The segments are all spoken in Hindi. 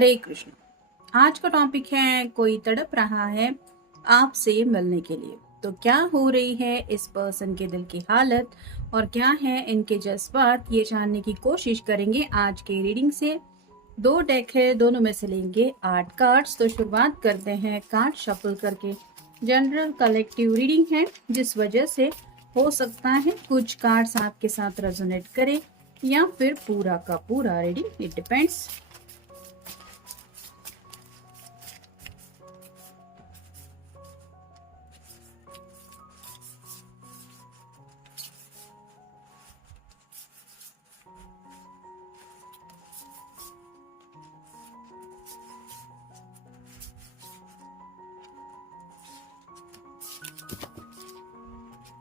हरे कृष्ण। आज का टॉपिक है कोई तड़प रहा है आपसे मिलने के लिए। तो क्या हो रही है इस पर्सन के दिल की हालत और क्या है इनके जज्बात, ये जानने की कोशिश करेंगे आज के रीडिंग से। दो डेक है, दोनों में से लेंगे 8 कार्ड्स। तो शुरुआत करते हैं कार्ड शफल करके। जनरल कलेक्टिव रीडिंग है, जिस वजह से हो सकता है कुछ कार्ड्स आपके साथ रेजोनेट करे या फिर पूरा का पूरा रीडिंग, इट डिपेंड्स।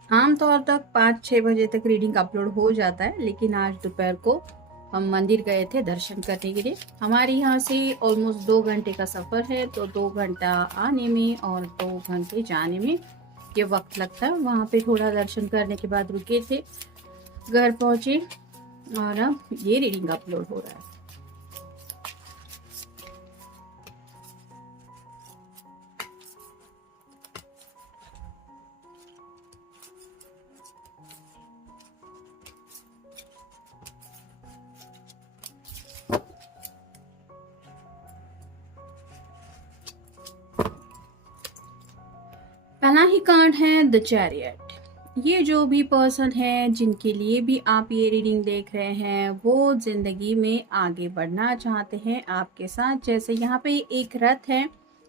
आमतौर तक 5-6 बजे तक रीडिंग अपलोड हो जाता है, लेकिन आज दोपहर को हम मंदिर गए थे दर्शन करने के लिए। हमारे यहाँ से ऑलमोस्ट 2 घंटे का सफ़र है, तो 2 घंटा आने में और 2 घंटे जाने में ये वक्त लगता है। वहाँ पे थोड़ा दर्शन करने के बाद रुके थे, घर पहुँचे और अब ये रीडिंग अपलोड हो रहा है। पहला ही कार्ड है द चैरियट। ये जो भी पर्सन है जिनके लिए भी आप ये रीडिंग देख रहे हैं, वो जिंदगी में आगे बढ़ना चाहते हैं आपके साथ। जैसे यहाँ पे एक रथ है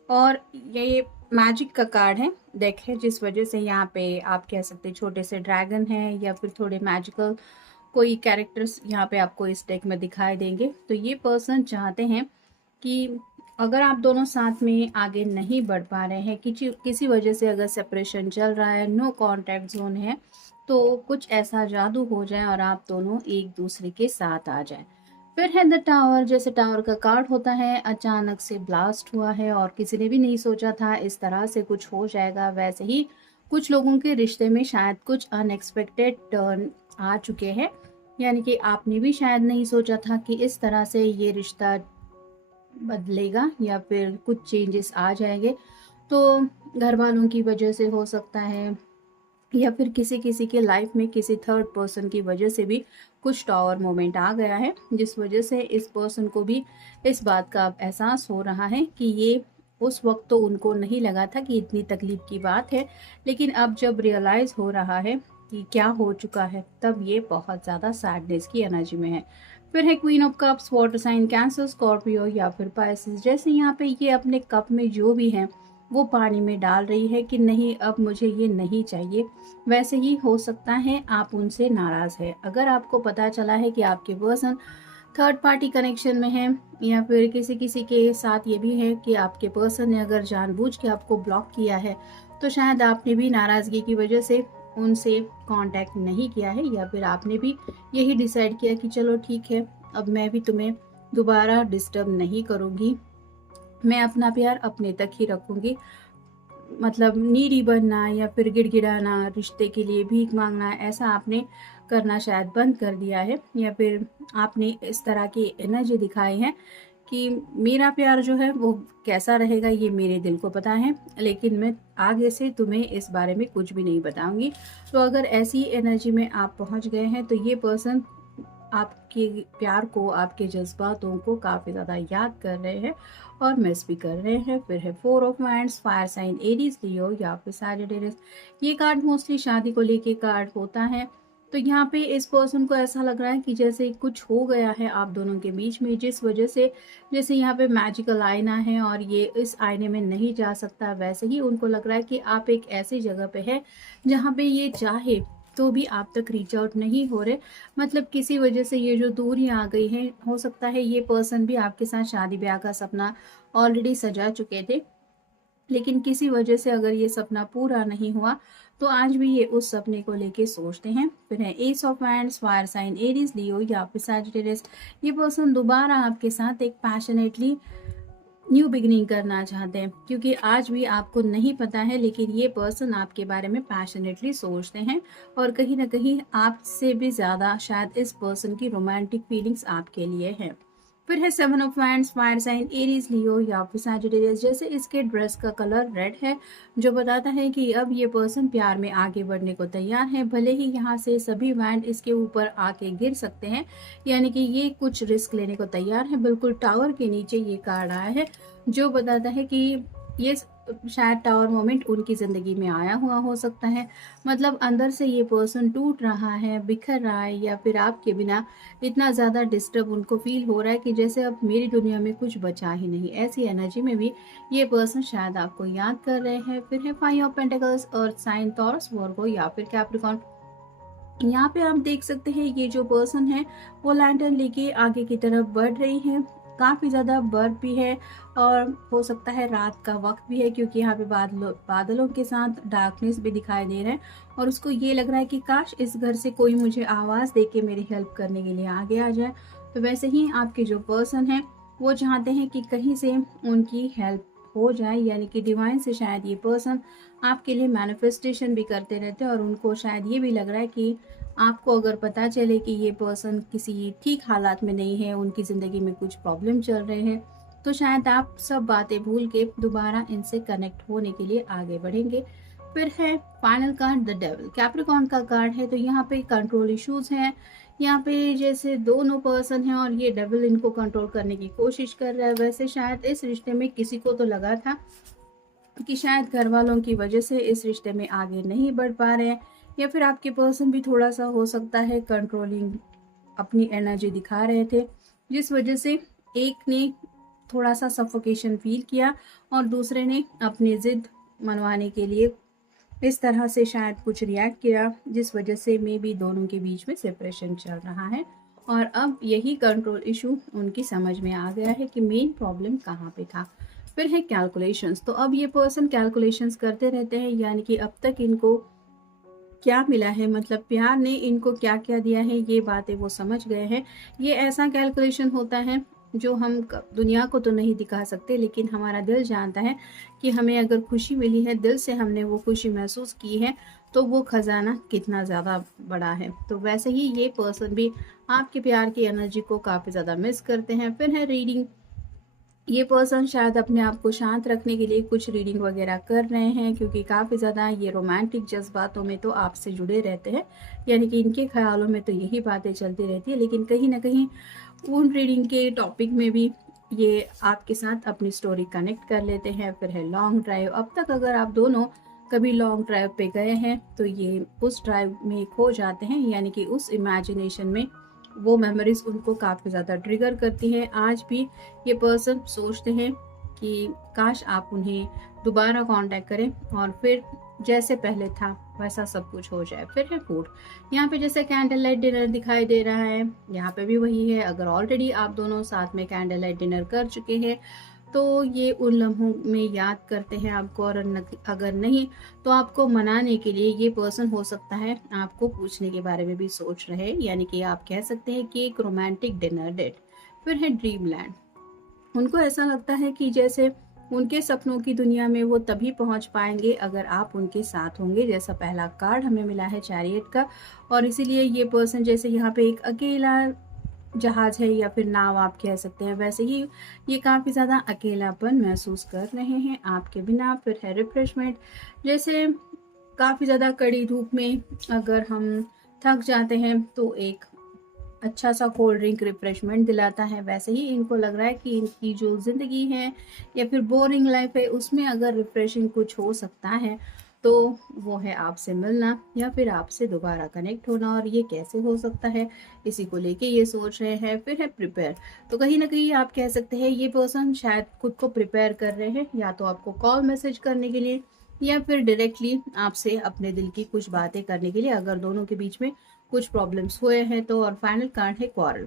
और ये मैजिक का कार्ड है, देखें, जिस वजह से यहाँ पे आप कह सकते हैं छोटे से ड्रैगन है या फिर थोड़े मैजिकल कोई कैरेक्टर्स यहाँ पे आपको इस डेक में दिखाई देंगे। तो ये पर्सन चाहते हैं कि अगर आप दोनों साथ में आगे नहीं बढ़ पा रहे हैं, किसी वजह से अगर सेपरेशन चल रहा है, नो कांटेक्ट जोन है, तो कुछ ऐसा जादू हो जाए और आप दोनों एक दूसरे के साथ आ जाए। फिर है द टावर। जैसे टावर का कार्ड होता है, अचानक से ब्लास्ट हुआ है और किसी ने भी नहीं सोचा था इस तरह से कुछ हो जाएगा। वैसे ही कुछ लोगों के रिश्ते में शायद कुछ अनएक्सपेक्टेड टर्न आ चुके हैं, यानी कि आपने भी शायद नहीं सोचा था कि इस तरह से ये रिश्ता बदलेगा या फिर कुछ चेंजेस आ जाएंगे। तो घर वालों की वजह से हो सकता है या फिर किसी किसी के लाइफ में किसी थर्ड पर्सन की वजह से भी कुछ टावर मोमेंट आ गया है, जिस वजह से इस पर्सन को भी इस बात का अब एहसास हो रहा है कि ये उस वक्त तो उनको नहीं लगा था कि इतनी तकलीफ की बात है, लेकिन अब जब रियलाइज हो रहा है कि क्या हो चुका है, तब ये बहुत ज़्यादा सैडनेस की एनर्जी में है। फिर है queen of cups, water sign Cancer, Scorpio या फिर पाइसेस। जैसे यहाँ पे ये अपने कप में जो भी है वो पानी में डाल रही है कि नहीं, अब मुझे ये नहीं चाहिए। वैसे ही हो सकता है आप उनसे नाराज़ है। अगर आपको पता चला है कि आपके पर्सन थर्ड पार्टी कनेक्शन में है या फिर किसी किसी के साथ ये भी है कि आपके पर्सन ने अगर जानबूझ के आपको ब्लॉक किया है, तो शायद आपने भी नाराज़गी की वजह से उनसे कांटेक्ट नहीं किया है, या फिर आपने भी यही डिसाइड किया कि चलो ठीक है, अब मैं भी तुम्हें दोबारा डिस्टर्ब नहीं करूँगी, मैं अपना प्यार अपने तक ही रखूँगी। मतलब नीडी बनना या फिर गिड़गिड़ाना, रिश्ते के लिए भीख मांगना, ऐसा आपने करना शायद बंद कर दिया है, या फिर आपने इस तरह की एनर्जी दिखाई है कि मेरा प्यार जो है वो कैसा रहेगा ये मेरे दिल को पता है, लेकिन मैं आगे से तुम्हें इस बारे में कुछ भी नहीं बताऊंगी। तो अगर ऐसी एनर्जी में आप पहुंच गए हैं, तो ये पर्सन आपके प्यार को, आपके जज्बातों को काफ़ी ज़्यादा याद कर रहे हैं और मिस भी कर रहे हैं। फिर है 4 of wands, fire sign Aries, Leo या फिर सैजिटेरियस। ये कार्ड मोस्टली शादी को लेके कार्ड होता है। तो यहाँ पे इस पर्सन को ऐसा लग रहा है कि जैसे कुछ हो गया है आप दोनों के बीच में, जिस वजह से, जैसे यहाँ पे मैजिकल आईना है और ये इस आईने में नहीं जा सकता, वैसे ही उनको लग रहा है कि आप एक ऐसी जगह पे है जहाँ पे ये चाहे तो भी आप तक रीच आउट नहीं हो रहे। मतलब किसी वजह से ये जो दूरी आ गई है, हो सकता है ये पर्सन भी आपके साथ शादी ब्याह का सपना ऑलरेडी सजा चुके थे, लेकिन किसी वजह से अगर ये सपना पूरा नहीं हुआ, तो आज भी ये उस सपने को लेके सोचते हैं। फिर है ace of wands, fire sign Aries, Leo या फिर सैजिटेरियस। ये पर्सन दोबारा आपके साथ एक पैशनेटली न्यू बिगिनिंग करना चाहते हैं, क्योंकि आज भी आपको नहीं पता है, लेकिन ये पर्सन आपके बारे में पैशनेटली सोचते हैं और कहीं ना कहीं आपसे भी ज़्यादा शायद इस पर्सन की रोमांटिक फीलिंग्स आपके लिए है। फिर है 7 of wands, fire sign Aries, Leo या फिर सैजिटेरियस। जैसे इसके ड्रेस का कलर रेड है, जो बताता है कि अब ये पर्सन प्यार में आगे बढ़ने को तैयार है, भले ही यहाँ से सभी वांड इसके ऊपर आके गिर सकते हैं, यानी कि ये कुछ रिस्क लेने को तैयार है। बिल्कुल टावर के नीचे ये कार्ड आया है, जो बताता है कि ये शायद टावर मोमेंट उनकी ज़िंदगी में आया हुआ हो सकता है। मतलब अंदर से ये पर्सन टूट रहा है, बिखर रहा है, या फिर आपके बिना इतना ज़्यादा डिस्टर्ब उनको फील हो रहा है कि जैसे अब मेरी दुनिया में कुछ बचा ही नहीं। ऐसी एनर्जी में भी ये पर्सन शायद आपको याद कर रहे हैं। फिर है 5 of pentacles, earth sign, Taurus, Virgo या फिर कैप्रिकॉर्न। यहाँ पे आप देख सकते हैं ये जो पर्सन है वो लैंटर्न लेके आगे की तरफ बढ़ रही है। काफ़ी ज़्यादा बर्फ भी है और हो सकता है रात का वक्त भी है, क्योंकि यहाँ पे बादलों के साथ डार्कनेस भी दिखाई दे रहा है, और उसको ये लग रहा है कि काश इस घर से कोई मुझे आवाज़ दे के मेरी हेल्प करने के लिए आगे आ जाए। तो वैसे ही आपके जो पर्सन है वो चाहते हैं कि कहीं से उनकी हेल्प हो जाए, यानी कि डिवाइन से शायद ये पर्सन आपके लिए मैनिफेस्टेशन भी करते रहते हैं, और उनको शायद ये भी लग रहा है कि आपको अगर पता चले कि ये पर्सन किसी ठीक हालात में नहीं है, उनकी ज़िंदगी में कुछ प्रॉब्लम चल रहे हैं, तो शायद आप सब बातें भूल के दोबारा इनसे कनेक्ट होने के लिए आगे बढ़ेंगे। फिर है final card the devil, Capricorn का कार्ड है। तो यहाँ पे कंट्रोल इश्यूज हैं, यहाँ पे जैसे दोनों पर्सन हैं और ये डेविल इनको कंट्रोल करने की कोशिश कर रहा है। वैसे शायद इस रिश्ते में किसी को तो लगा था कि शायद घर वालों की वजह से इस रिश्ते में आगे नहीं बढ़ पा रहे हैं, या फिर आपके पर्सन भी थोड़ा सा हो सकता है कंट्रोलिंग अपनी एनर्जी दिखा रहे थे, जिस वजह से एक ने थोड़ा सा सफोकेशन फील किया और दूसरे ने अपनी जिद मनवाने के लिए इस तरह से शायद कुछ रिएक्ट किया, जिस वजह से मे बी दोनों के बीच में सेपरेशन चल रहा है। और अब यही कंट्रोल इशू उनकी समझ में आ गया है कि मेन प्रॉब्लम कहाँ पे था। फिर है कैलकुलेशंस। तो अब ये पर्सन कैलकुलेशंस करते रहते हैं, यानी कि अब तक इनको क्या मिला है, मतलब प्यार ने इनको क्या क्या दिया है, ये बातें वो समझ गए हैं। ये ऐसा कैलकुलेशन होता है जो हम दुनिया को तो नहीं दिखा सकते, लेकिन हमारा दिल जानता है कि हमें अगर खुशी मिली है, दिल से हमने वो खुशी महसूस की है, तो वो खजाना कितना ज़्यादा बड़ा है। तो वैसे ही ये पर्सन भी आपके प्यार की एनर्जी को काफ़ी ज़्यादा मिस करते हैं। फिर है रीडिंग। ये पर्सन शायद अपने आप को शांत रखने के लिए कुछ रीडिंग वगैरह कर रहे हैं, क्योंकि काफ़ी ज़्यादा ये रोमांटिक जज्बातों में तो आपसे जुड़े रहते हैं, यानी कि इनके ख्यालों में तो यही बातें चलती रहती है, लेकिन कहीं ना कहीं उन रीडिंग के टॉपिक में भी ये आपके साथ अपनी स्टोरी कनेक्ट कर लेते हैं। फिर है लॉन्ग ड्राइव। अब तक अगर आप दोनों कभी लॉन्ग ड्राइव पे गए हैं तो ये उस ड्राइव में खो जाते हैं, यानी कि उस इमेजिनेशन में वो मेमोरीज उनको काफ़ी ज़्यादा ट्रिगर करती है। आज भी ये पर्सन सोचते हैं कि काश आप उन्हें दोबारा कांटेक्ट करें और फिर जैसे पहले था वैसा सब कुछ हो जाए। फिर है फूड। यहाँ पे जैसे कैंडल लाइट डिनर दिखाई दे रहा है, यहाँ पे भी वही है। अगर ऑलरेडी आप दोनों साथ में कैंडल लाइट डिनर कर चुके हैं तो ये उन लम्हों में याद करते हैं आपको, और अगर नहीं तो आपको मनाने के लिए ये पर्सन हो सकता है आपको पूछने के बारे में भी सोच रहे हैं, यानी कि आप कह सकते हैं कि एक रोमांटिक डिनर डेट। फिर है ड्रीम लैंड। उनको ऐसा लगता है कि जैसे उनके सपनों की दुनिया में वो तभी पहुंच पाएंगे अगर आप उनके साथ होंगे, जैसा पहला कार्ड हमें मिला है चैरियट का। और इसीलिए ये पर्सन जैसे यहाँ पे एक अकेला जहाज है या फिर नाव आप कह सकते हैं, वैसे ही ये काफ़ी ज़्यादा अकेलापन महसूस कर रहे हैं आपके बिना। फिर है रिफ्रेशमेंट। जैसे काफ़ी ज़्यादा कड़ी धूप में अगर हम थक जाते हैं तो एक अच्छा सा कोल्ड ड्रिंक रिफ्रेशमेंट दिलाता है, वैसे ही इनको लग रहा है कि इनकी जो ज़िंदगी है या फिर बोरिंग लाइफ है उसमें अगर रिफ्रेशिंग कुछ हो सकता है तो वो है आपसे मिलना या फिर आपसे दोबारा कनेक्ट होना। और ये कैसे हो सकता है, इसी को लेके ये सोच रहे हैं। फिर है प्रिपेयर। तो कहीं ना कहीं आप कह सकते हैं ये पर्सन शायद खुद को प्रिपेयर कर रहे हैं, या तो आपको कॉल मैसेज करने के लिए या फिर डायरेक्टली आपसे अपने दिल की कुछ बातें करने के लिए, अगर दोनों के बीच में कुछ प्रॉब्लम्स हुए हैं तो। और फाइनल कार्ड है क्वारल।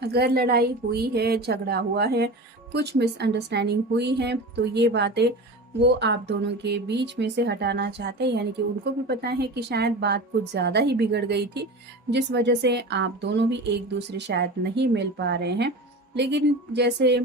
अगर लड़ाई हुई है, झगड़ा हुआ है, कुछ मिसअंडरस्टैंडिंग हुई है, तो ये बातें वो आप दोनों के बीच में से हटाना चाहते हैं, यानी कि उनको भी पता है कि शायद बात कुछ ज़्यादा ही बिगड़ गई थी, जिस वजह से आप दोनों भी एक दूसरे शायद नहीं मिल पा रहे हैं। लेकिन जैसे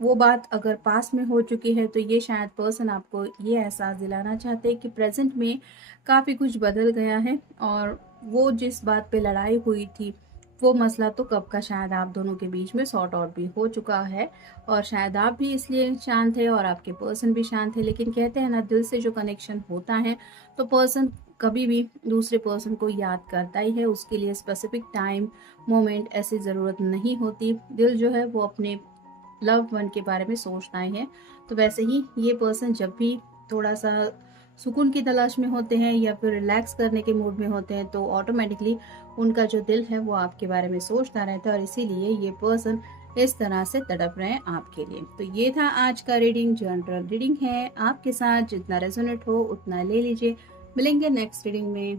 वो बात अगर पास में हो चुकी है तो ये शायद पर्सन आपको ये एहसास दिलाना चाहते हैं कि प्रेजेंट में काफ़ी कुछ बदल गया है, और वो जिस बात पे लड़ाई हुई थी वो मसला तो कब का शायद आप दोनों के बीच में सॉर्ट आउट भी हो चुका है, और शायद आप भी इसलिए शांत है और आपके पर्सन भी शांत है। लेकिन कहते हैं ना, दिल से जो कनेक्शन होता है तो पर्सन कभी भी दूसरे पर्सन को याद करता ही है। उसके लिए स्पेसिफिक टाइम मोमेंट ऐसी ज़रूरत नहीं होती। दिल जो है वो अपने लव वन के बारे में सोचना ही है। तो वैसे ही ये पर्सन जब भी थोड़ा सा सुकून की तलाश में होते हैं या फिर रिलैक्स करने के मूड में होते हैं, तो ऑटोमेटिकली उनका जो दिल है वो आपके बारे में सोचता रहता है, और इसीलिए ये पर्सन इस तरह से तड़प रहे हैं आपके लिए। तो ये था आज का रीडिंग, जनरल रीडिंग है। आपके साथ जितना रेजोनेट हो उतना ले लीजिए। मिलेंगे नेक्स्ट रीडिंग में।